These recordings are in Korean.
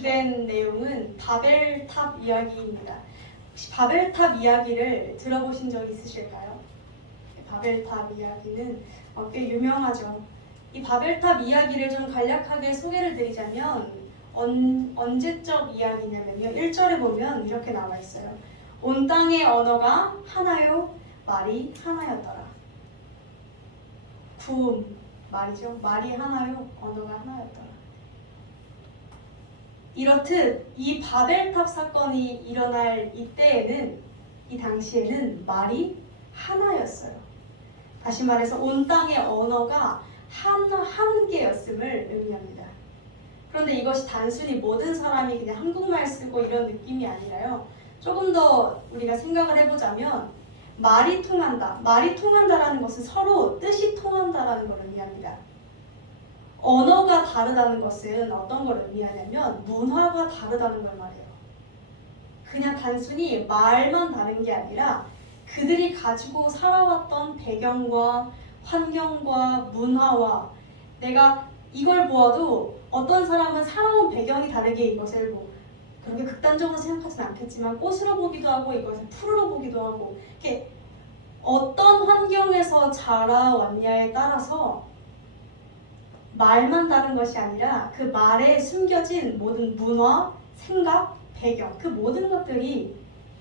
주된 내용은 바벨탑 이야기입니다. 혹시 바벨탑 이야기를 들어보신 적 있으실까요? 바벨탑 이야기는 꽤 유명하죠. 이 바벨탑 이야기를 좀 간략하게 소개를 드리자면 언제적 이야기냐면요. 1절에 보면 이렇게 나와 있어요. 온 땅의 언어가 하나요, 말이 하나였더라. 구음 말이죠. 말이 하나요, 언어가 하나였더라. 이렇듯 이 바벨탑 사건이 일어날 이때에는, 이 당시에는 말이 하나였어요. 다시 말해서 온 땅의 언어가 한 개였음을 의미합니다. 그런데 이것이 단순히 모든 사람이 그냥 한국말 쓰고 이런 느낌이 아니라요. 조금 더 우리가 생각을 해보자면 말이 통한다. 말이 통한다라는 것은 서로 뜻이 통한다라는 걸 의미합니다. 언어가 다르다는 것은 어떤 걸 의미하냐면 문화가 다르다는 걸 말해요. 그냥 단순히 말만 다른 게 아니라 그들이 가지고 살아왔던 배경과 환경과 문화와, 내가 이걸 보아도 어떤 사람은 살아온 배경이 다르게 이것을 그렇게 극단적으로 생각하진 않겠지만 꽃으로 보기도 하고 이것을 풀으로 보기도 하고, 이렇게 어떤 환경에서 자라왔냐에 따라서 말만 다른 것이 아니라 그 말에 숨겨진 모든 문화, 생각, 배경, 그 모든 것들이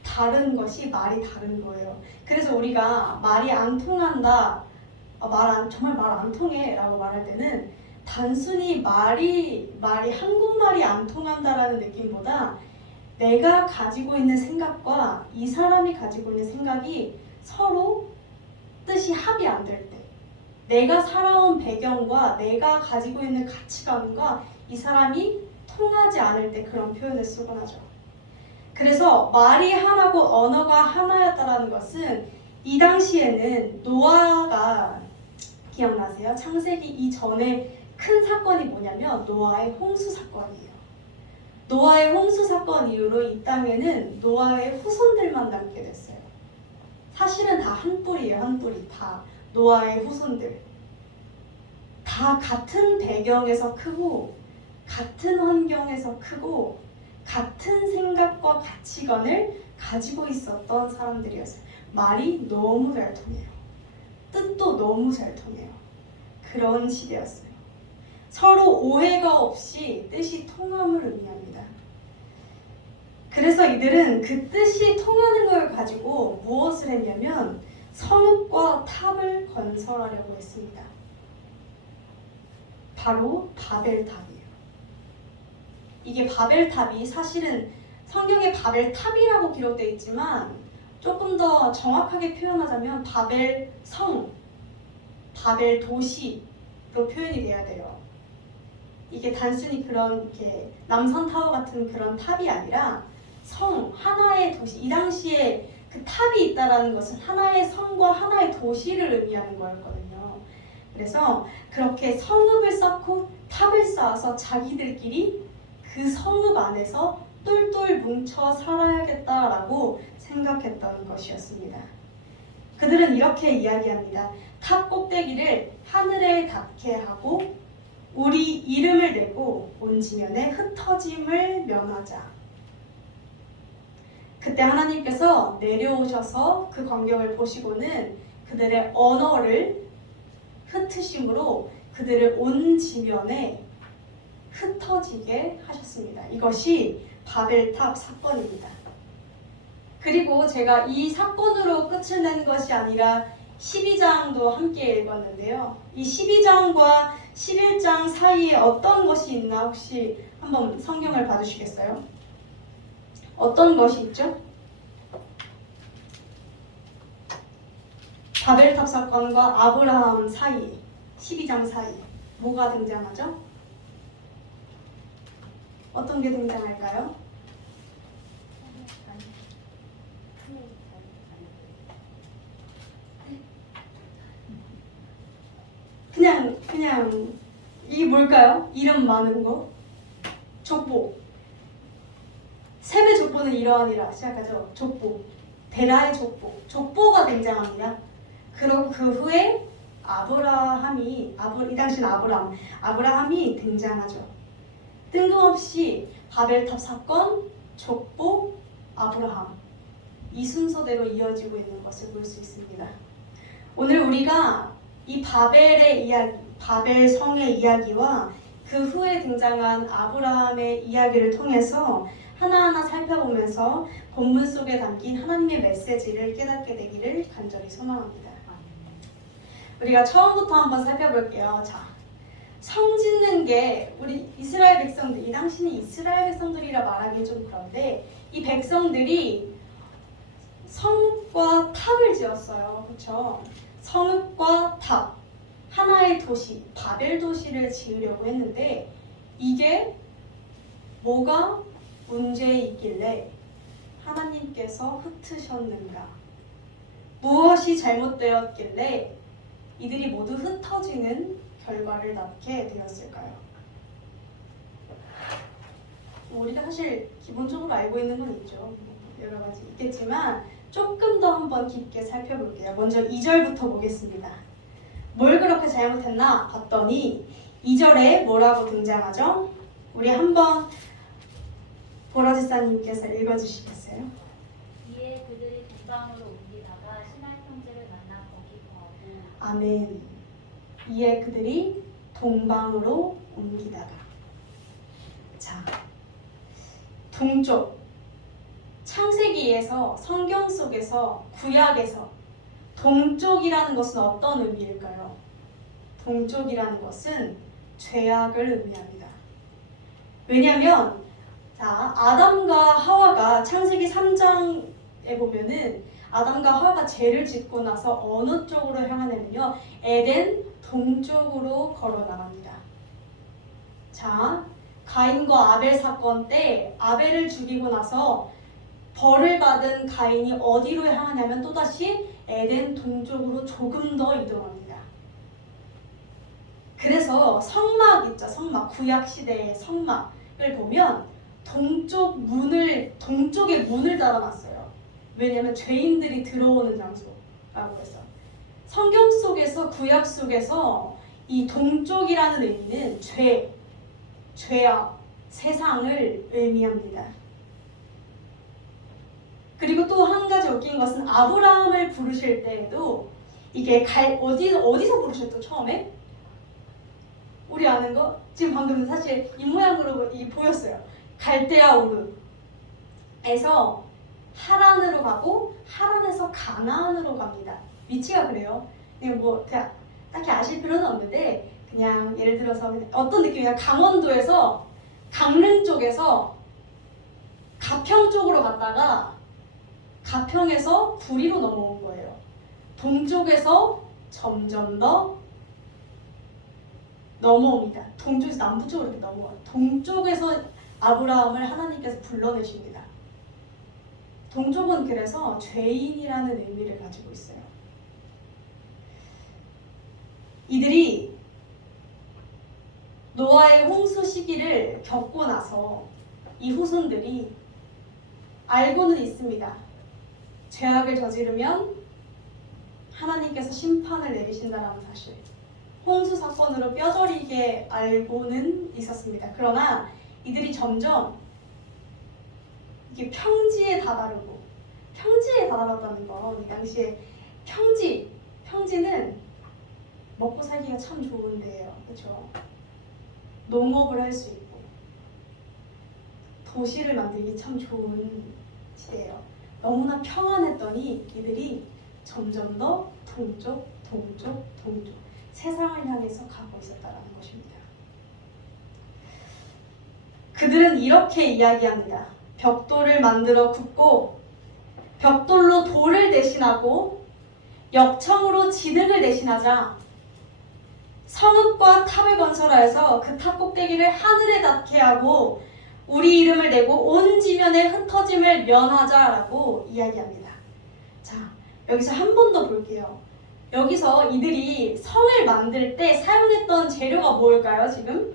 다른 것이 말이 다른 거예요. 그래서 우리가 말이 안 통한다, 정말 말 안 통해 라고 말할 때는 단순히 말이 한국말이 안 통한다라는 느낌보다 내가 가지고 있는 생각과 이 사람이 가지고 있는 생각이 서로 뜻이 합이 안 될 때, 내가 살아온 배경과 내가 가지고 있는 가치관과 이 사람이 통하지 않을 때 그런 표현을 쓰곤 하죠. 그래서 말이 하나고 언어가 하나였다라는 것은 이 당시에는 노아가, 기억나세요? 창세기 이전에 큰 사건이 뭐냐면 노아의 홍수 사건이에요. 노아의 홍수 사건 이후로 이 땅에는 노아의 후손들만 남게 됐어요. 사실은 다 한 뿌리예요. 한 뿌리. 다 노아의 후손들. 다 같은 배경에서 크고 같은 환경에서 크고 같은 생각과 가치관을 가지고 있었던 사람들이었어요. 말이 너무 잘 통해요. 뜻도 너무 잘 통해요. 그런 시대였어요. 서로 오해가 없이 뜻이 통함을 의미합니다. 그래서 이들은 그 뜻이 통하는 걸 가지고 무엇을 했냐면 성읍과 탑을 건설하려고 했습니다. 바로 바벨탑이에요. 이게 바벨탑이 사실은 성경에 바벨탑이라고 기록되어 있지만 조금 더 정확하게 표현하자면 바벨성, 바벨도시로 표현이 돼야 돼요. 이게 단순히 그런 이렇게 남산타워 같은 그런 탑이 아니라 성, 하나의 도시. 이 당시에 그 탑이 있다라는 것은 하나의 성과 하나의 도시를 의미하는 거였거든요. 그래서 그렇게 성읍을 쌓고 탑을 쌓아서 자기들끼리 그 성읍 안에서 똘똘 뭉쳐 살아야겠다라고 생각했던 것이었습니다. 그들은 이렇게 이야기합니다. 탑 꼭대기를 하늘에 닿게 하고 우리 이름을 내고 온 지면에 흩어짐을 면하자. 그때 하나님께서 내려오셔서 그 광경을 보시고는 그들의 언어를 흩으심으로 그들을 온 지면에 흩어지게 하셨습니다. 이것이 바벨탑 사건입니다. 그리고 제가 이 사건으로 끝을 낸 것이 아니라 12장도 함께 읽었는데요. 이 12장과 11장 사이에 어떤 것이 있나 혹시 한번 성경을 봐주시겠어요? 어떤 것이 있죠? 바벨탑 사건과 아브라함 사이, 12장 사이 뭐가 등장하죠? 어떤 게 등장할까요? 그냥 이게 뭘까요? 이름 많은 거? 족보. 셈의 족보는 이러하니라 시작하죠. 족보. 데라의 족보. 족보가 등장합니다. 그리고 그 후에 이 당시는 아브라함이 등장하죠. 뜬금없이 바벨탑 사건, 족보, 아브라함 이 순서대로 이어지고 있는 것을 볼 수 있습니다. 오늘 우리가 이 바벨의 이야기, 바벨 성의 이야기와 그 후에 등장한 아브라함의 이야기를 통해서 하나하나 살펴보면서 본문 속에 담긴 하나님의 메시지를 깨닫게 되기를 간절히 소망합니다. 우리가 처음부터 한번 살펴볼게요. 자, 성 짓는 게 우리 이스라엘 백성들, 이 당시는 이스라엘 백성들이라 말하기 좀 그런데 이 백성들이 성과 탑을 지었어요. 그렇죠? 성읍과 탑, 하나의 도시, 바벨 도시를 지으려고 했는데 이게 뭐가 문제이길래 하나님께서 흩으셨는가? 무엇이 잘못되었길래 이들이 모두 흩어지는 결과를 낳게 되었을까요? 우리가 사실 기본적으로 알고 있는 건 있죠. 여러 가지 있겠지만 조금 더 한번 깊게 살펴볼게요. 먼저 2절부터 보겠습니다. 뭘 그렇게 잘못했나 봤더니 2절에 뭐라고 등장하죠? 우리 한번 보라지사님께서 읽어주시겠어요? 이에 그들이 동방으로 옮기다가 시나이 평지를 만나 거기 거하고. 아멘. 이에 그들이 동방으로 옮기다가. 자, 동쪽. 창세기에서 성경 속에서 구약에서 동쪽이라는 것은 어떤 의미일까요? 동쪽이라는 것은 죄악을 의미합니다. 왜냐하면 자, 아담과 하와가 창세기 3장에 보면은 아담과 하와가 죄를 짓고 나서 어느 쪽으로 향하냐면요, 에덴 동쪽으로 걸어 나갑니다. 자, 가인과 아벨 사건 때 아벨을 죽이고 나서 벌을 받은 가인이 어디로 향하냐면 또다시 에덴 동쪽으로 조금 더 이동합니다. 그래서 성막 있죠, 성막, 구약 시대의 성막을 보면 동쪽에 문을 달아놨어요. 왜냐하면 죄인들이 들어오는 장소라고 해서. 성경 속에서, 구약 속에서 이 동쪽이라는 의미는 죄악, 세상을 의미합니다. 그리고 또 한 가지 웃긴 것은 아브라함을 부르실 때에도 이게 어디서 부르셨죠, 처음에? 우리 아는 거? 지금 방금 사실 입모양으로 이게 보였어요. 갈대아 우르에서 하란으로 가고 하란에서 가나안으로 갑니다. 위치가 그래요. 그냥 딱히 아실 필요는 없는데 그냥 예를 들어서 어떤 느낌이냐, 강원도에서 강릉 쪽에서 가평 쪽으로 갔다가 가평에서 구리로 넘어온 거예요. 동쪽에서 점점 더 넘어옵니다. 동쪽에서 남부 쪽으로 이렇게 넘어와요. 동쪽에서 아브라함을 하나님께서 불러내십니다. 동쪽은 그래서 죄인이라는 의미를 가지고 있어요. 이들이 노아의 홍수 시기를 겪고 나서 이 후손들이 알고는 있습니다. 죄악을 저지르면 하나님께서 심판을 내리신다는 사실. 홍수 사건으로 뼈저리게 알고는 있었습니다. 그러나 이들이 점점 이게 평지에 다다르고, 평지에 다다랐다는 건 이 당시에 평지는 먹고 살기가 참 좋은 데예요. 그렇죠? 농업을 할 수 있고 도시를 만들기 참 좋은 지대예요. 너무나 평안했더니 이들이 점점 더 동쪽 세상을 향해서 가고 있었다는 것입니다. 그들은 이렇게 이야기합니다. 벽돌을 만들어 굽고 벽돌로 돌을 대신하고 역청으로 진흙을 대신하자 성읍과 탑을 건설하여서 그 탑 꼭대기를 하늘에 닿게 하고 우리 이름을 내고 온 지면의 흩어짐을 면하자라고 이야기합니다. 자, 여기서 한 번 더 볼게요. 여기서 이들이 성을 만들 때 사용했던 재료가 뭘까요, 지금?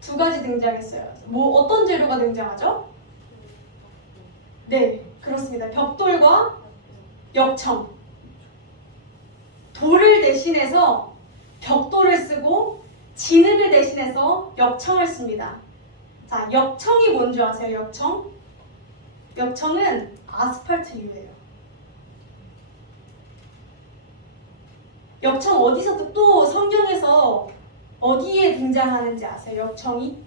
두 가지 등장했어요. 어떤 재료가 등장하죠? 네, 그렇습니다. 벽돌과 역청. 돌을 대신해서 벽돌을 쓰고 진흙을 대신해서 역청을 씁니다. 자, 역청이 뭔지 아세요? 역청? 역청은 아스팔트유예요. 역청 어디서 또 성경에서 어디에 등장하는지 아세요? 역청이?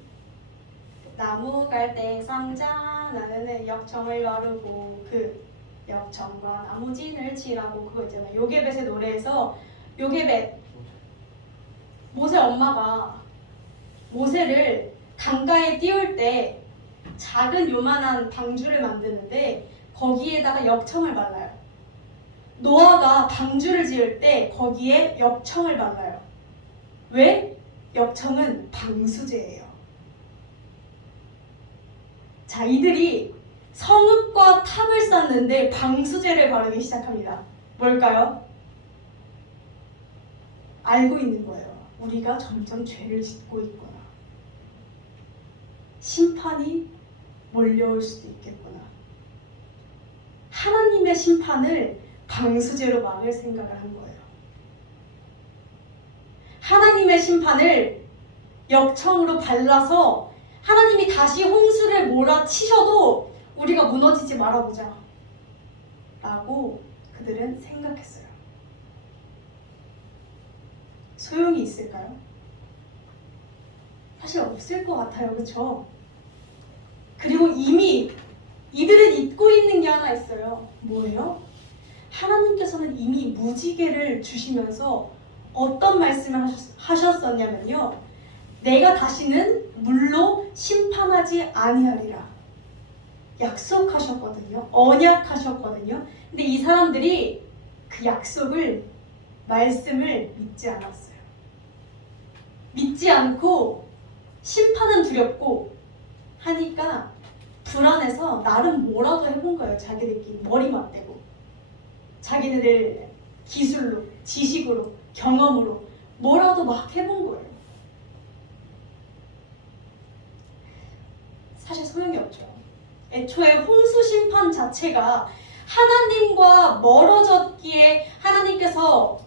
나무 갈대 상자 나는 역청을 겨루고 그 역청과 나무진을 치라고 그거 있잖아요. 요게벳의 노래에서 요게벳 모세 엄마가 모세를 강가에 띄울 때 작은 요만한 방주를 만드는데 거기에다가 역청을 발라요. 노아가 방주를 지을 때 거기에 역청을 발라요. 왜? 역청은 방수제예요. 자, 이들이 성읍과 탑을 쌓는데 방수제를 바르기 시작합니다. 뭘까요? 알고 있는 거예요. 우리가 점점 죄를 짓고 있구나. 심판이 몰려올 수도 있겠구나. 하나님의 심판을 방수제로 막을 생각을 한 거예요. 하나님의 심판을 역청으로 발라서 하나님이 다시 홍수를 몰아치셔도 우리가 무너지지 말아보자 라고 그들은 생각했어요. 소용이 있을까요? 사실 없을 것 같아요. 그렇죠? 그리고 이미 이들은 잊고 있는 게 하나 있어요. 뭐예요? 하나님께서는 이미 무지개를 주시면서 어떤 말씀을 하셨었냐면요. 내가 다시는 물로 심판하지 아니하리라. 약속하셨거든요. 언약하셨거든요. 근데 이 사람들이 그 약속을, 말씀을 믿지 않았어요. 믿지 않고 심판은 두렵고 하니까 불안해서 나름 뭐라도 해본 거예요. 자기들끼리 머리 맞대고. 자기네들 기술로, 지식으로, 경험으로 뭐라도 막 해본 거예요. 사실 소용이 없죠. 애초에 홍수 심판 자체가 하나님과 멀어졌기에 하나님께서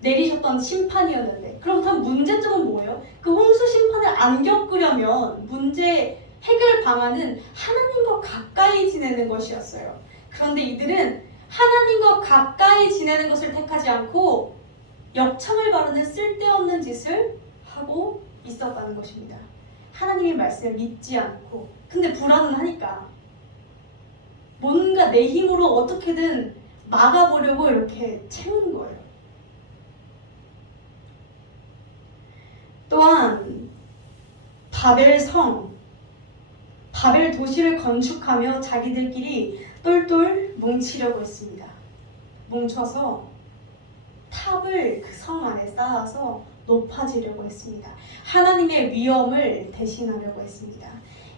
내리셨던 심판이었는데, 그렇다면 문제점은 뭐예요? 그 홍수 심판을 안 겪으려면 문제 해결 방안은 하나님과 가까이 지내는 것이었어요. 그런데 이들은 하나님과 가까이 지내는 것을 택하지 않고 역청을 바르는 쓸데없는 짓을 하고 있었다는 것입니다. 하나님의 말씀을 믿지 않고, 근데 불안은 하니까 뭔가 내 힘으로 어떻게든 막아보려고 이렇게 채운 거예요. 또한 바벨 도시를 건축하며 자기들끼리 똘똘 뭉치려고 했습니다. 뭉쳐서 탑을 그 성 안에 쌓아서 높아지려고 했습니다. 하나님의 위엄을 대신하려고 했습니다.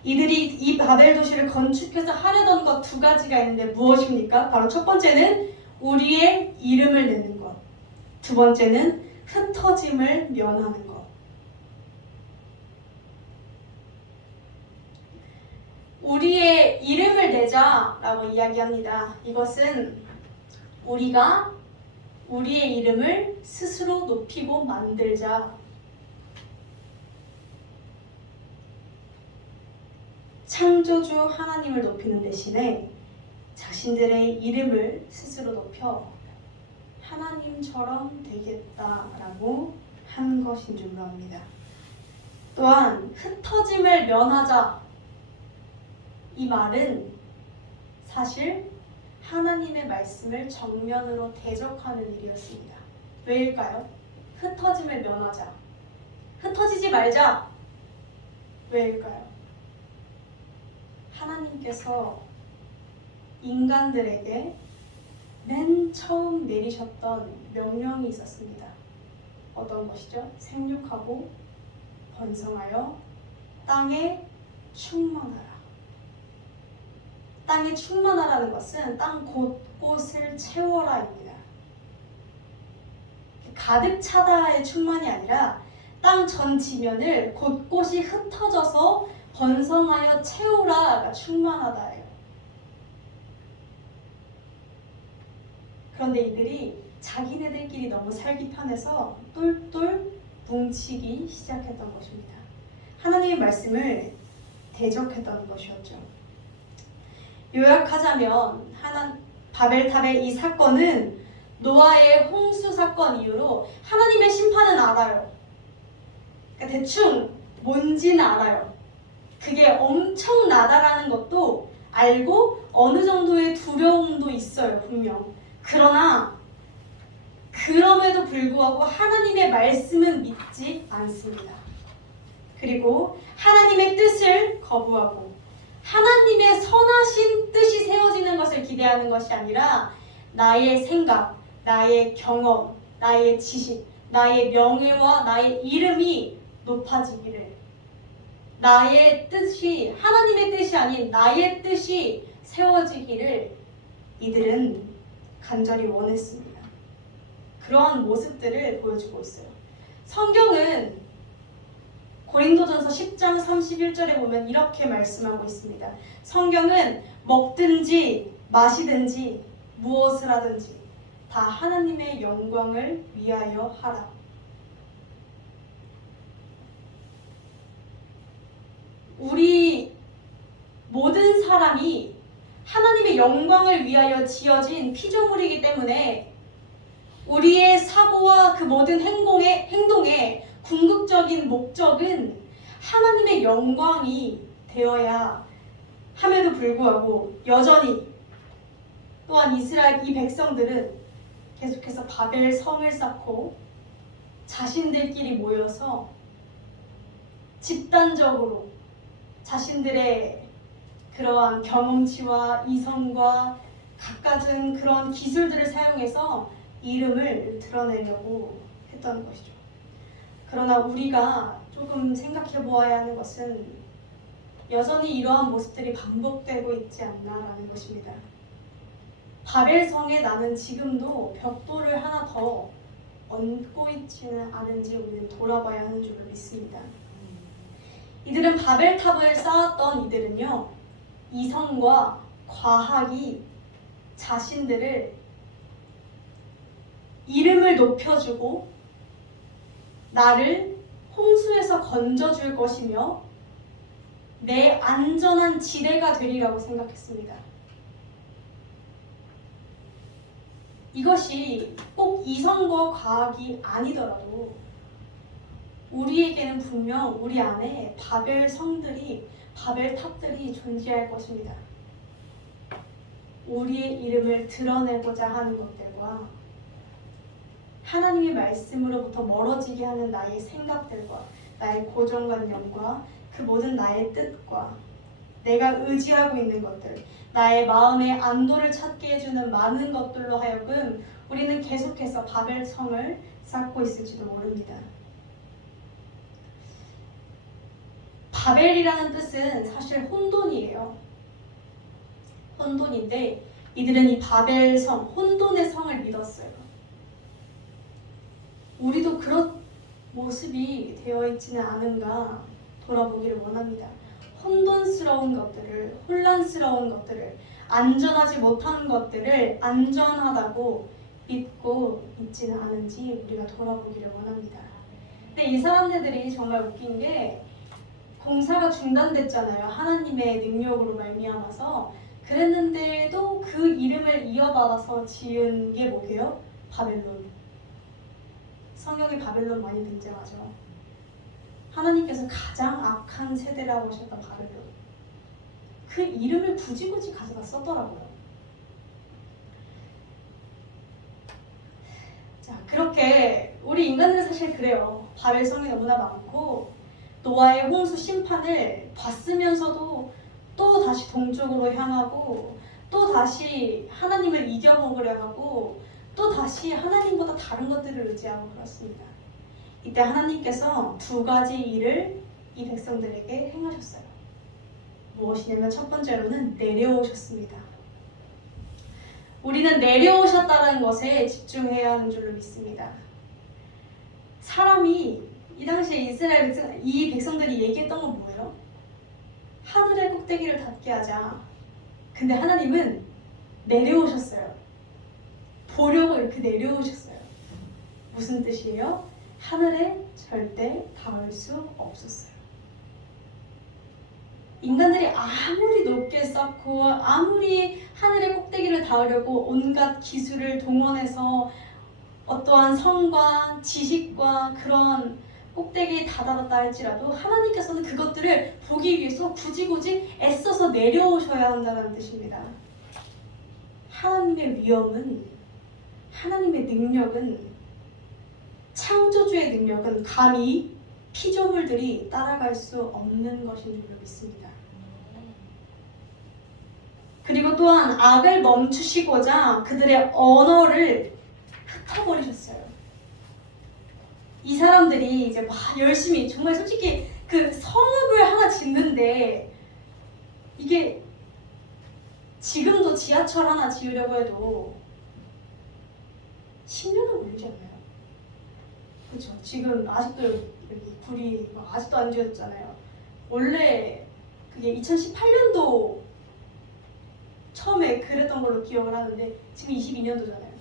이들이 이 바벨 도시를 건축해서 하려던 것 두 가지가 있는데 무엇입니까? 바로 첫 번째는 우리의 이름을 내는 것, 두 번째는 흩어짐을 면하는 것. 우리의 이름을 내자라고 이야기합니다. 이것은 우리가 우리의 이름을 스스로 높이고 만들자. 창조주 하나님을 높이는 대신에 자신들의 이름을 스스로 높여 하나님처럼 되겠다라고 한 것인 줄로 압니다. 또한 흩어짐을 면하자. 이 말은 사실 하나님의 말씀을 정면으로 대적하는 일이었습니다. 왜일까요? 흩어짐을 면하자. 흩어지지 말자. 왜일까요? 하나님께서 인간들에게 맨 처음 내리셨던 명령이 있었습니다. 어떤 것이죠? 생육하고 번성하여 땅에 충만하라. 땅에 충만하라는 것은 땅 곳곳을 채워라입니다. 가득 차다의 충만이 아니라 땅 전 지면을 곳곳이 흩어져서 번성하여 채우라가 충만하다예요. 그런데 이들이 자기네들끼리 너무 살기 편해서 똘똘 뭉치기 시작했던 것입니다. 하나님의 말씀을 대적했던 것이었죠. 요약하자면 바벨탑의 이 사건은 노아의 홍수 사건 이후로 하나님의 심판은 알아요. 그러니까 대충 뭔지는 알아요. 그게 엄청나다라는 것도 알고 어느 정도의 두려움도 있어요, 분명. 그러나 그럼에도 불구하고 하나님의 말씀은 믿지 않습니다. 그리고 하나님의 뜻을 거부하고 하나님의 선하신 뜻이 세워지는 것을 기대하는 것이 아니라 나의 생각, 나의 경험, 나의 지식, 나의 명예와 나의 이름이 높아지기를, 나의 뜻이 하나님의 뜻이 아닌 나의 뜻이 세워지기를 이들은 간절히 원했습니다. 그러한 모습들을 보여주고 있어요. 성경은 고린도전서 10장 31절에 보면 이렇게 말씀하고 있습니다. 성경은 먹든지 마시든지 무엇을 하든지 다 하나님의 영광을 위하여 하라. 우리 모든 사람이 하나님의 영광을 위하여 지어진 피조물이기 때문에 우리의 사고와 그 모든 행동의 궁극적인 목적은 하나님의 영광이 되어야 함에도 불구하고 여전히 또한 이스라엘 이 백성들은 계속해서 바벨 성을 쌓고 자신들끼리 모여서 집단적으로 자신들의 그러한 경험치와 이성과 갖가진 그런 기술들을 사용해서 이름을 드러내려고 했던 것이죠. 그러나 우리가 조금 생각해 보아야 하는 것은 여전히 이러한 모습들이 반복되고 있지 않나라는 것입니다. 바벨성에 나는 지금도 벽돌을 하나 더 얹고 있지는 않은지 우리는 돌아봐야 하는 줄로 믿습니다. 이들은 바벨탑을 쌓았던 이들은요, 이성과 과학이 자신들을 이름을 높여주고 나를 홍수에서 건져줄 것이며 내 안전한 지대가 되리라고 생각했습니다. 이것이 꼭 이성과 과학이 아니더라도 우리에게는 분명 우리 안에 바벨 성들이, 바벨 탑들이 존재할 것입니다. 우리의 이름을 드러내고자 하는 것들과 하나님의 말씀으로부터 멀어지게 하는 나의 생각들과 나의 고정관념과 그 모든 나의 뜻과 내가 의지하고 있는 것들, 나의 마음의 안도를 찾게 해주는 많은 것들로 하여금 우리는 계속해서 바벨성을 쌓고 있을지도 모릅니다. 바벨이라는 뜻은 사실 혼돈이에요. 혼돈인데 이들은 이 바벨성, 혼돈의 성을 믿었어요. 우리도 그런 모습이 되어 있지는 않은가 돌아보기를 원합니다. 혼돈스러운 것들을, 혼란스러운 것들을, 안전하지 못한 것들을 안전하다고 믿고 있지는 않은지 우리가 돌아보기를 원합니다. 근데 이 사람들이 정말 웃긴 게 공사가 중단됐잖아요. 하나님의 능력으로 말미암아서. 그랬는데도 그 이름을 이어받아서 지은 게 뭐게요? 바벨론. 성경에 바벨론 많이 등장하죠. 하나님께서 가장 악한 세대라고 하셨던 바벨론. 그 이름을 굳이 가져다 썼더라고요. 자, 그렇게 우리 인간들은 사실 그래요. 바벨성이 너무나 많고 노아의 홍수 심판을 봤으면서도 또 다시 동쪽으로 향하고 또 다시 하나님을 이겨먹으려 하고 또 다시 하나님보다 다른 것들을 의지하고 그렇습니다. 이때 하나님께서 두 가지 일을 이 백성들에게 행하셨어요. 무엇이냐면 첫 번째로는 내려오셨습니다. 우리는 내려오셨다는 것에 집중해야 하는 줄로 믿습니다. 사람이 이 당시에 이스라엘 이 백성들이 얘기했던 건 뭐예요? 하늘의 꼭대기를 닿게 하자. 근데 하나님은 내려오셨어요. 보려고 이렇게 내려오셨어요. 무슨 뜻이에요? 하늘에 절대 닿을 수 없었어요. 인간들이 아무리 높게 쌓고 아무리 하늘의 꼭대기를 닿으려고 온갖 기술을 동원해서 어떠한 성과 지식과 그런 꼭대기에 다다랐다 할지라도 하나님께서는 그것들을 보기 위해서 굳이 애써서 내려오셔야 한다는 뜻입니다. 하나님의 위엄은, 하나님의 능력은, 창조주의 능력은 감히 피조물들이 따라갈 수 없는 것인 줄로 믿습니다. 그리고 또한 악을 멈추시고자 그들의 언어를 흩어버리셨어요. 이 사람들이 이제 막 열심히, 정말 솔직히 그 성읍을 하나 짓는데 이게 지금도 지하철 하나 지으려고 해도 10년은 걸리지 않나요? 그렇죠. 지금 아직도 여기 불이 아직도 안 지었잖아요. 원래 그게 2018년도 처음에 그랬던 걸로 기억을 하는데 지금 22년도잖아요.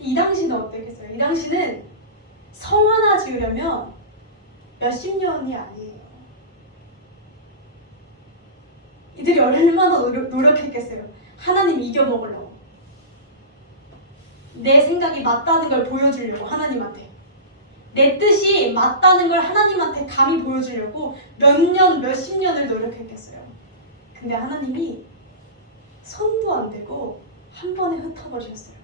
이 당시는 어땠겠어요? 이 당시는 성 하나 지으려면 몇십 년이 아니에요. 이들이 얼마나 노력했겠어요. 하나님 이겨먹으려고. 내 생각이 맞다는 걸 보여주려고 하나님한테. 내 뜻이 맞다는 걸 하나님한테 감히 보여주려고 몇 년, 몇십 년을 노력했겠어요. 근데 하나님이 손도 안 대고 한 번에 흩어버리셨어요.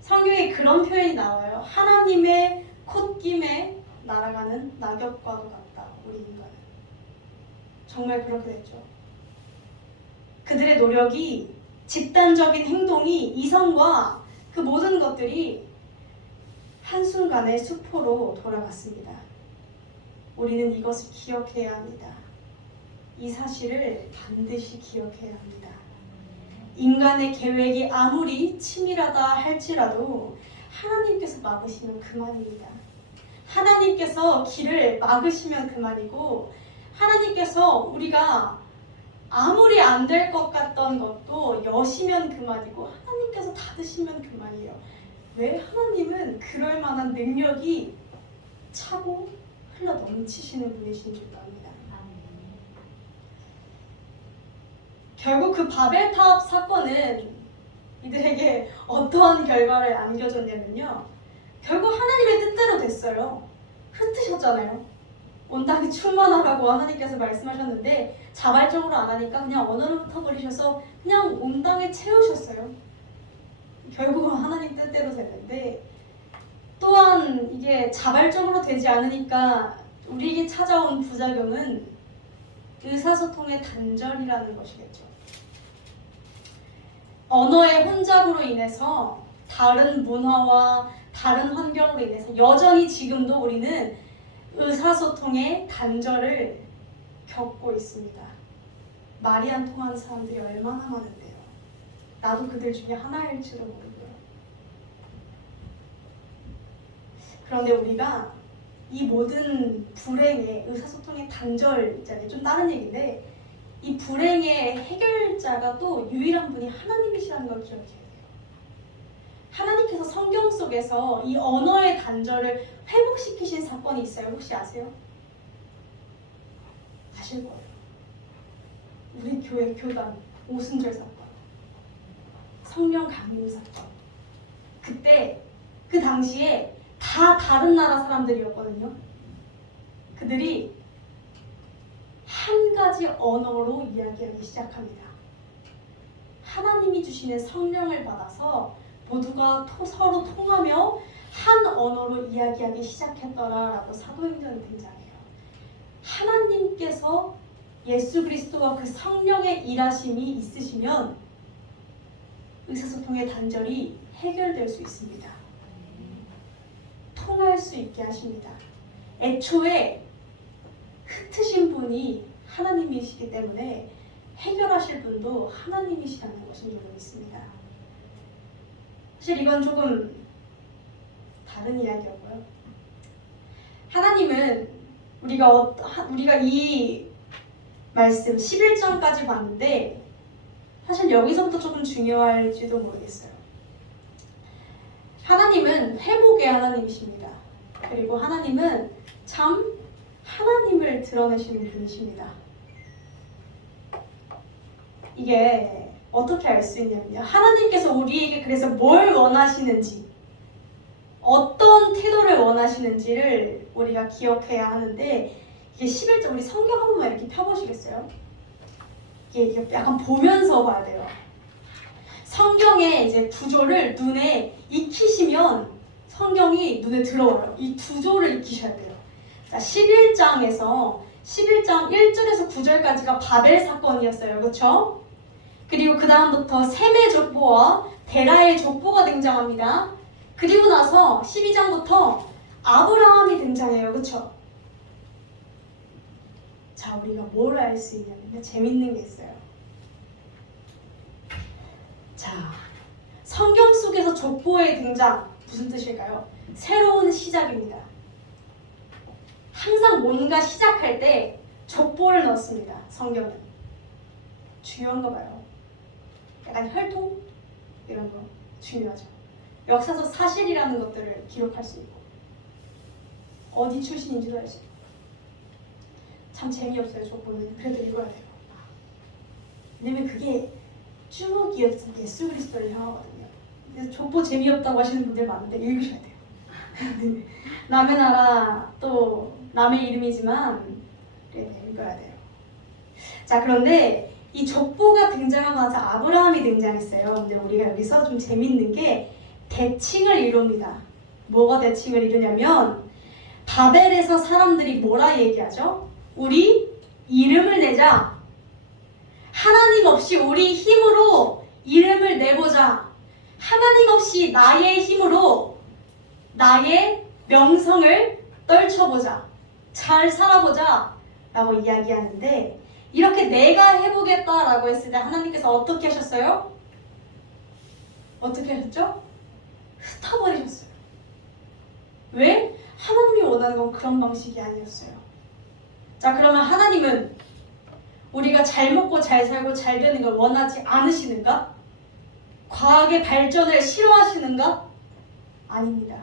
성경에 그런 표현이 나와요. 하나님의 콧김에 날아가는 낙엽과도 같다. 우리 인간은. 정말 그렇게 됐죠. 그들의 노력이, 집단적인 행동이, 이성과 그 모든 것들이 한순간에 수포로 돌아갔습니다. 우리는 이것을 기억해야 합니다. 이 사실을 반드시 기억해야 합니다. 인간의 계획이 아무리 치밀하다 할지라도 하나님께서 막으시면 그만입니다. 하나님께서 길을 막으시면 그만이고, 하나님께서 우리가 아무리 안 될 것 같던 것도 여시면 그만이고, 하나님께서 닫으시면 그만이에요. 왜? 하나님은 그럴 만한 능력이 차고 흘러 넘치시는 분이신 줄 압니다. 결국 그 바벨탑 사건은 이들에게 어떠한 결과를 안겨줬냐면요, 결국 하나님의 뜻대로 됐어요. 흩으셨잖아요. 온 땅에 충만하라고 하나님께서 말씀하셨는데 자발적으로 안 하니까 그냥 언어를 흩어버리셔서 그냥 온 땅에 채우셨어요. 결국은 하나님 뜻대로 됐는데, 또한 이게 자발적으로 되지 않으니까 우리에게 찾아온 부작용은 의사소통의 단절이라는 것이겠죠. 언어의 혼잡으로 인해서, 다른 문화와 다른 환경으로 인해서 여전히 지금도 우리는 의사소통의 단절을 겪고 있습니다. 말이 안 통하는 사람들이 얼마나 많은데요. 나도 그들 중에 하나일지도 모르고요. 그런데 우리가 이 모든 불행의 의사소통의 단절 있잖아요. 좀 다른 얘기인데, 이 불행의 해결자가 또 유일한 분이 하나님이시라는 걸 기억해야 돼요. 하나님께서 성경 속에서 이 언어의 단절을 회복시키신 사건이 있어요. 혹시 아세요? 아실 거예요. 우리 교회 교단 오순절 사건, 성령 강림 사건. 그때 그 당시에 다 다른 나라 사람들이었거든요. 그들이 한 가지 언어로 이야기하기 시작합니다. 하나님이 주시는 성령을 받아서 모두가 서로 통하며 한 언어로 이야기하기 시작했더라라고 사도행전에 등장해요. 하나님께서 예수 그리스도와 그 성령의 일하심이 있으시면 의사소통의 단절이 해결될 수 있습니다. 통할 수 있게 하십니다. 애초에 흩으신 분이 하나님이시기 때문에 해결하실 분도 하나님이시라는 것인 줄 믿습니다. 사실 이건 조금 다른 이야기였고요. 하나님은 우리가 이 말씀 11장까지 봤는데, 사실 여기서부터 조금 중요할지도 모르겠어요. 하나님은 회복의 하나님이십니다. 그리고 하나님은 참 하나님을 드러내시는 분이십니다. 이게 어떻게 알 수 있냐면요. 하나님께서 우리에게 그래서 뭘 원하시는지, 어떤 태도를 원하시는지를 우리가 기억해야 하는데, 이게 11절, 우리 성경 한 번만 이렇게 펴보시겠어요? 이게 약간 보면서 봐야 돼요. 성경의 이제 구조를 눈에 익히시면 성경이 눈에 들어와요. 이 구조를 익히셔야 돼요. 자, 11장 1절에서 9절까지가 바벨 사건이었어요. 그렇죠? 그리고 그 다음부터 셈의 족보와 데라의 족보가 등장합니다. 그리고 나서 12장부터 아브라함이 등장해요. 그렇죠? 자, 우리가 뭘 알 수 있냐면 재밌는 게 있어요. 자, 성경 속에서 족보의 등장, 무슨 뜻일까요? 새로운 시작입니다. 항상 뭔가 시작할 때 족보를 넣습니다. 성경은. 중요한 거 봐요. 약간 혈통? 이런 거 중요하죠. 역사적 사실이라는 것들을 기록할 수 있고, 어디 출신인지도 알 수 있고. 참 재미없어요, 족보는. 그래도 읽어야 돼요. 왜냐면 그게 쭉 예수 그리스도를 향하거든요. 그래서 족보 재미없다고 하시는 분들 많은데 읽으셔야 돼요. 남의 나라 또 남의 이름이지만 읽어야 돼요. 자, 그런데 이 족보가 등장하고 나서 아브라함이 등장했어요. 근데 우리가 여기서 좀 재밌는 게 대칭을 이룹니다. 뭐가 대칭을 이루냐면 바벨에서 사람들이 뭐라 얘기하죠? 우리 이름을 내자. 하나님 없이 우리 힘으로 이름을 내보자. 하나님 없이 나의 힘으로 나의 명성을 떨쳐보자. 잘 살아보자. 라고 이야기하는데, 이렇게 내가 해보겠다라고 했을 때 하나님께서 어떻게 하셨어요? 어떻게 하셨죠? 흩어버리셨어요. 왜? 하나님이 원하는 건 그런 방식이 아니었어요. 자, 그러면 하나님은 우리가 잘 먹고 잘 살고 잘 되는 걸 원하지 않으시는가? 과학의 발전을 싫어하시는가? 아닙니다.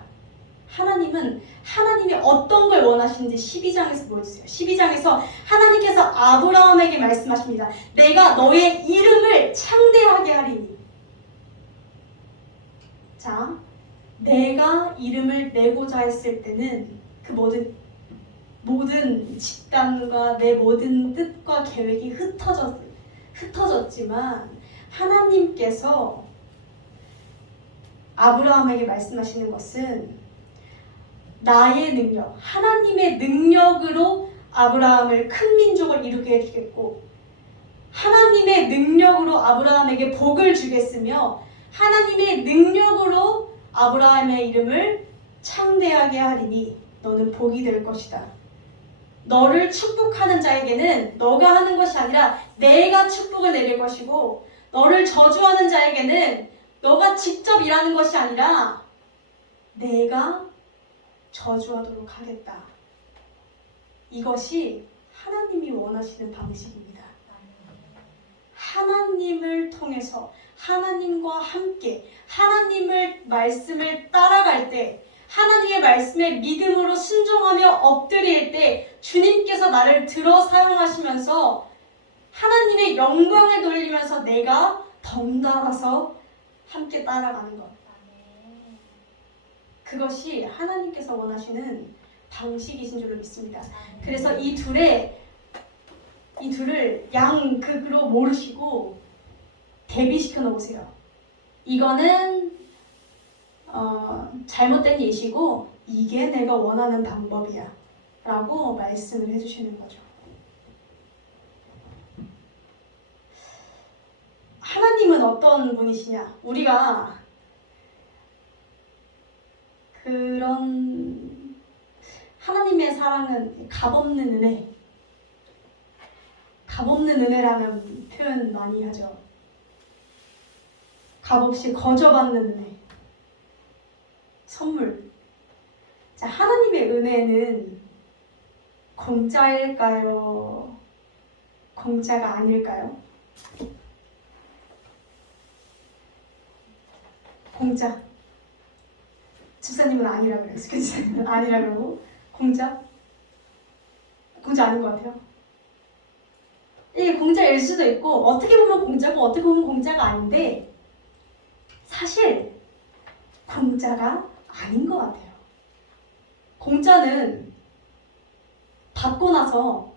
하나님은 하나님이 어떤 걸 원하시는지 12장에서 보여주세요. 12장에서 하나님께서 아브라함에게 말씀하십니다. 내가 너의 이름을 창대하게 하리니. 자, 내가 이름을 내고자 했을 때는 그 모든 집단과 내 모든 뜻과 계획이 흩어졌지만 하나님께서 아브라함에게 말씀하시는 것은 나의 능력, 하나님의 능력으로 아브라함을 큰 민족을 이루게 해주겠고, 하나님의 능력으로 아브라함에게 복을 주겠으며, 하나님의 능력으로 아브라함의 이름을 창대하게 하리니 너는 복이 될 것이다. 너를 축복하는 자에게는 너가 하는 것이 아니라 내가 축복을 내릴 것이고, 너를 저주하는 자에게는 너가 직접 일하는 것이 아니라 내가 저주하도록 하겠다. 이것이 하나님이 원하시는 방식입니다. 하나님을 통해서 하나님과 함께 하나님의 말씀을 따라갈 때, 하나님의 말씀에 믿음으로 순종하며 엎드릴 때 주님께서 나를 들어 사용하시면서 하나님의 영광을 돌리면서 내가 덩달아서 함께 따라가는 것. 그것이 하나님께서 원하시는 방식이신 줄로 믿습니다. 그래서 이 둘을 양극으로 모르시고 대비시켜 놓으세요. 이거는 잘못된 예시고 이게 내가 원하는 방법이야 라고 말씀을 해주시는 거죠. 하나님은 어떤 분이시냐? 우리가 그런 하나님의 사랑은 값없는 은혜, 값없는 은혜라는 표현 많이 하죠. 값없이 거저받는 은혜, 선물. 자, 하나님의 은혜는 공짜일까요? 공짜가 아닐까요? 공짜. 집사님은 아니라 그래요. 스케 집사님은 아니라 그러고 공자? 공자 아닌 것 같아요. 이게 공자일 수도 있고 어떻게 보면 공자고 어떻게 보면 공자가 아닌데 사실 공자가 아닌 것 같아요. 공자는 받고 나서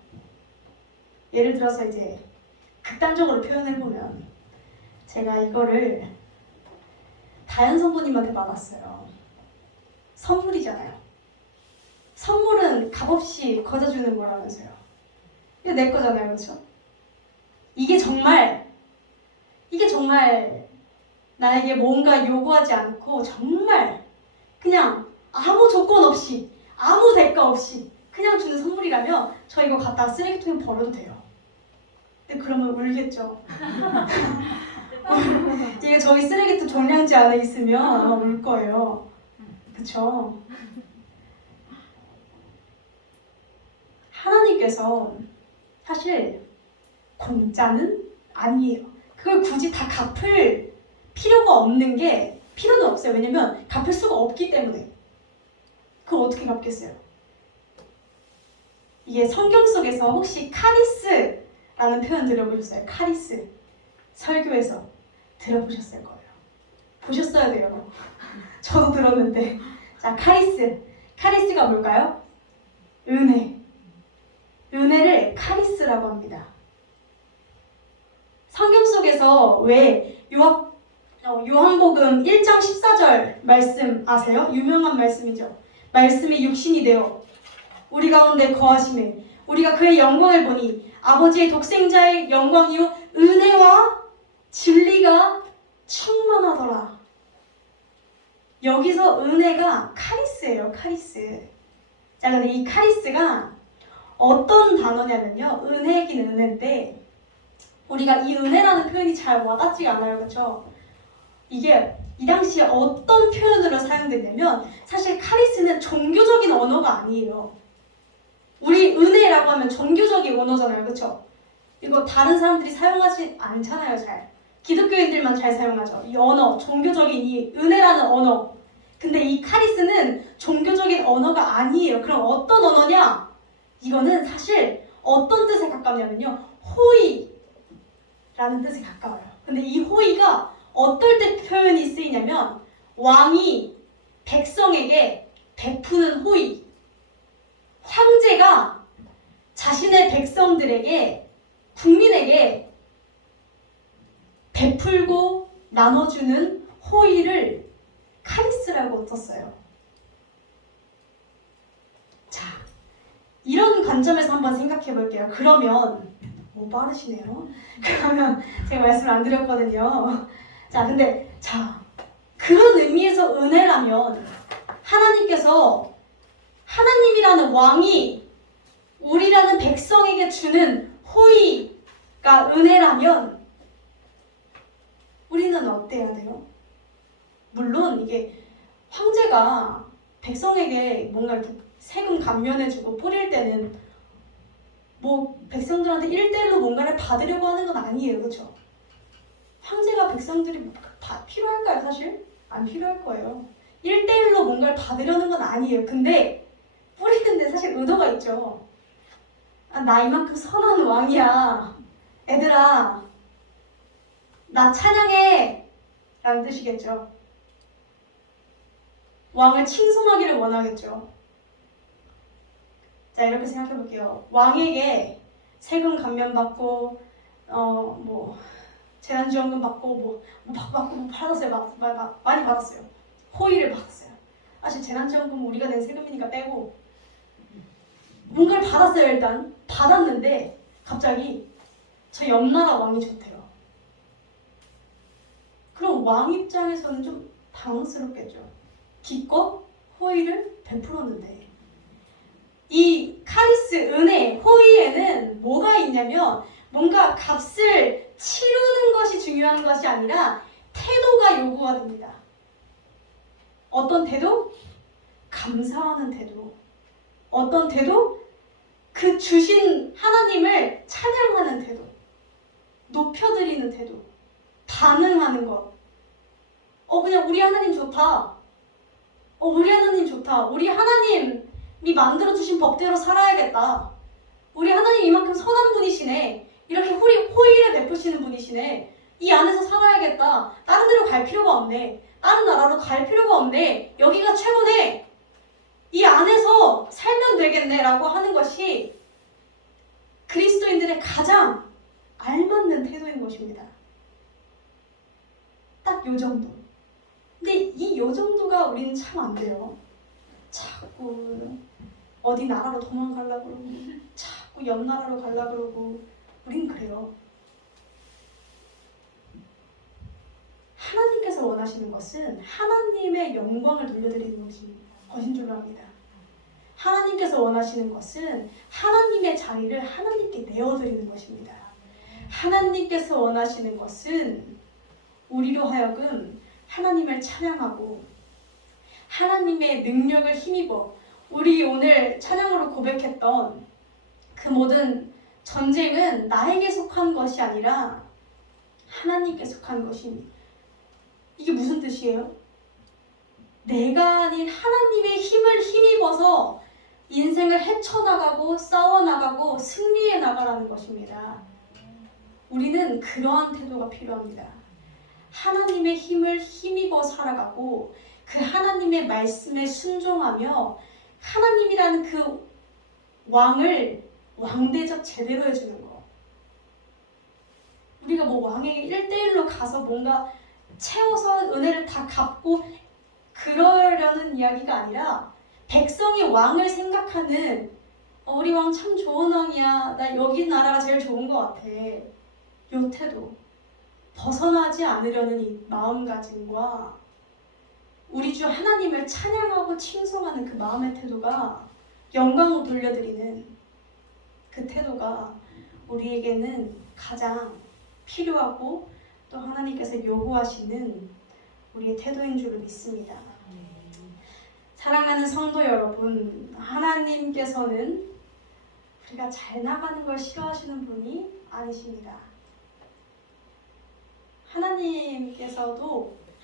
예를 들어서 이제 극단적으로 표현해보면 제가 이거를 다현 성도님한테 받았어요. 선물이잖아요. 선물은 값없이 거저주는 거라면서요. 이거 내 거잖아요. 그렇죠? 이게 정말 나에게 뭔가 요구하지 않고 정말 그냥 아무 조건 없이 아무 대가 없이 그냥 주는 선물이라면 저 이거 갖다가 쓰레기통에 버려도 돼요. 근데 그러면 울겠죠. 이게 저기 쓰레기통 종량제 안에 있으면 울 거예요. 그쵸? 하나님께서 사실 공짜는 아니에요. 그걸 굳이 다 갚을 필요가 없는 게 필요는 없어요. 왜냐면 갚을 수가 없기 때문에. 그걸 어떻게 갚겠어요? 이게 성경 속에서 혹시 카리스라는 표현 들어보셨어요? 카리스. 설교에서 들어보셨을 거예요. 보셨어야 돼요. 저도 들었는데. 자, 카리스. 카리스가 뭘까요? 은혜. 은혜를 카리스라고 합니다. 성경 속에서 왜 요한복음 1장 14절 말씀 아세요? 유명한 말씀이죠. 말씀이 육신이 되어 우리 가운데 거하심에 우리가 그의 영광을 보니 아버지의 독생자의 영광이요 은혜와 진리가 충만하더라. 여기서 은혜가 카리스예요. 카리스. 자, 근데 이 카리스가 어떤 단어냐면요. 은혜이긴 은혜인데 우리가 이 은혜라는 표현이 잘 와닿지가 않아요. 그렇죠? 이게 이 당시에 어떤 표현으로 사용됐냐면 사실 카리스는 종교적인 언어가 아니에요. 우리 은혜라고 하면 종교적인 언어잖아요. 그렇죠? 이거 다른 사람들이 사용하지 않잖아요. 잘. 기독교인들만 잘 사용하죠. 이 언어, 종교적인 이 은혜라는 언어. 근데 이 카리스는 종교적인 언어가 아니에요. 그럼 어떤 언어냐? 이거는 사실 어떤 뜻에 가깝냐면요. 호의라는 뜻에 가까워요. 근데 이 호의가 어떨 때 표현이 쓰이냐면 왕이 백성에게 베푸는 호의. 황제가 자신의 백성들에게 국민에게 베풀고 나눠주는 호의를 카리스라고 썼어요. 자, 이런 관점에서 한번 생각해 볼게요. 그러면 빠르시네요. 그러면 제가 말씀을 안 드렸거든요. 자, 근데 그런 의미에서 은혜라면 하나님께서 하나님이라는 왕이 우리라는 백성에게 주는 호의가 은혜라면 우리는 어때야 돼요? 물론 이게 황제가 백성에게 뭔가 이렇게 세금 감면해주고 뿌릴 때는 뭐 백성들한테 1대1로 뭔가를 받으려고 하는 건 아니에요. 그렇죠? 황제가 백성들이 다 필요할까요? 사실? 안 필요할 거예요. 1대1로 뭔가를 받으려는 건 아니에요. 근데 뿌리는데 사실 의도가 있죠. 나 이만큼 선한 왕이야. 애들아, 나 찬양해! 라는 뜻이겠죠. 왕을 칭송하기를 원하겠죠. 자, 이렇게 생각해 볼게요. 왕에게 세금 감면받고, 재난지원금 받고, 받고, 받았어요. 많이 받았어요. 호의를 받았어요. 사실 재난지원금 우리가 낸 세금이니까 빼고, 뭔가를 받았어요. 일단 받았는데 갑자기 저 옆나라 왕이 좋대요. 그럼 왕 입장에서는 좀 당황스럽겠죠. 기껏 호의를 베풀었는데 이 카리스, 은혜, 호의에는 뭐가 있냐면 뭔가 값을 치르는 것이 중요한 것이 아니라 태도가 요구가 됩니다. 어떤 태도? 감사하는 태도. 어떤 태도? 그 주신 하나님을 찬양하는 태도, 높여드리는 태도, 반응하는 것. 그냥 우리 하나님 좋다. 우리 법대로 살아야겠다. 우리 하나님 이만큼 선한 분이시네. 이렇게 호의를 베푸시는 분이시네. 이 안에서 살아야겠다. 다른 데로 갈 필요가 없네. 다른 나라로 갈 필요가 없네. 여기가 최고네. 이 안에서 살면 되겠네 라고 하는 것이 그리스도인들의 가장 알맞는 태도인 것입니다. 딱 요 정도. 근데 이 요 정도가 우리는 참 안 돼요. 자꾸 어디 나라로 도망가려고 그러고 자꾸 옆 나라로 가려고 그러고 우린 그래요. 하나님께서 원하시는 것은 하나님의 영광을 돌려드리는 것인 줄 압니다. 하나님께서 원하시는 것은 하나님의 자리를 하나님께 내어드리는 것입니다. 하나님께서 원하시는 것은 우리로 하여금 하나님을 찬양하고 하나님의 능력을 힘입어 우리 오늘 찬양으로 고백했던 그 모든 전쟁은 나에게 속한 것이 아니라 하나님께 속한 것입니다. 이게 무슨 뜻이에요? 내가 아닌 하나님의 힘을 힘입어서 인생을 헤쳐나가고 싸워나가고 승리해 나가라는 것입니다. 우리는 그러한 태도가 필요합니다. 하나님의 힘을 힘입어 살아가고 그 하나님의 말씀에 순종하며 하나님이라는 그 왕을 왕대접 제대로 해주는 거. 우리가 뭐 왕에게 1대1로 가서 뭔가 채워서 은혜를 다 갚고 그러려는 이야기가 아니라 백성이 왕을 생각하는 우리 왕 참 좋은 왕이야. 나 여기 나라가 제일 좋은 것 같아. 요 태도. 벗어나지 않으려는 이 마음가짐과 우리 주 하나님을 찬양하고 칭송하는 그 마음의 태도가 영광을 돌려드리는 그 태도가 우리에게는 가장 필요하고 또 하나님께서 요구하시는 우리의 태도인 줄 믿습니다. 사랑하는 성도 여러분, 하나님께서는 우리가 잘 나가는 걸 싫어하시는 분이 아니십니다.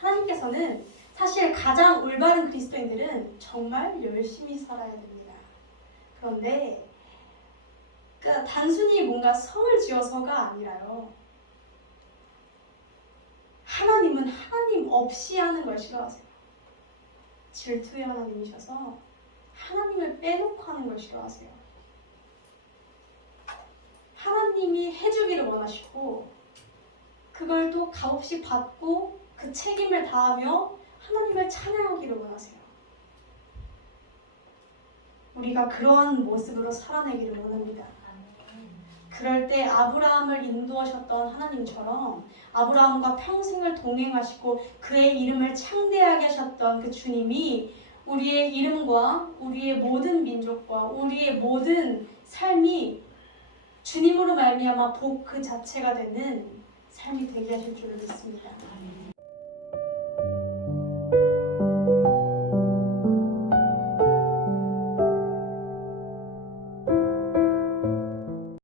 하나님께서는 사실 가장 올바른 그리스도인들은 정말 열심히 살아야 됩니다. 그런데 단순히 뭔가 성을 지어서가 아니라요. 하나님은 하나님 없이 하는 걸 싫어하세요. 질투의 하나님이셔서 하나님을 빼놓고 하는 걸 싫어하세요. 하나님이 해주기를 원하시고 그걸 또 값없이 받고 그 책임을 다하며 하나님을 찬양하기를 원하세요. 우리가 그러한 모습으로 살아내기를 원합니다. 그럴 때 아브라함을 인도하셨던 하나님처럼 아브라함과 평생을 동행하시고 그의 이름을 창대하게 하셨던 그 주님이 우리의 이름과 우리의 모든 민족과 우리의 모든 삶이 주님으로 말미암아 복 그 자체가 되는 삶이 되게 하실 줄을 믿습니다.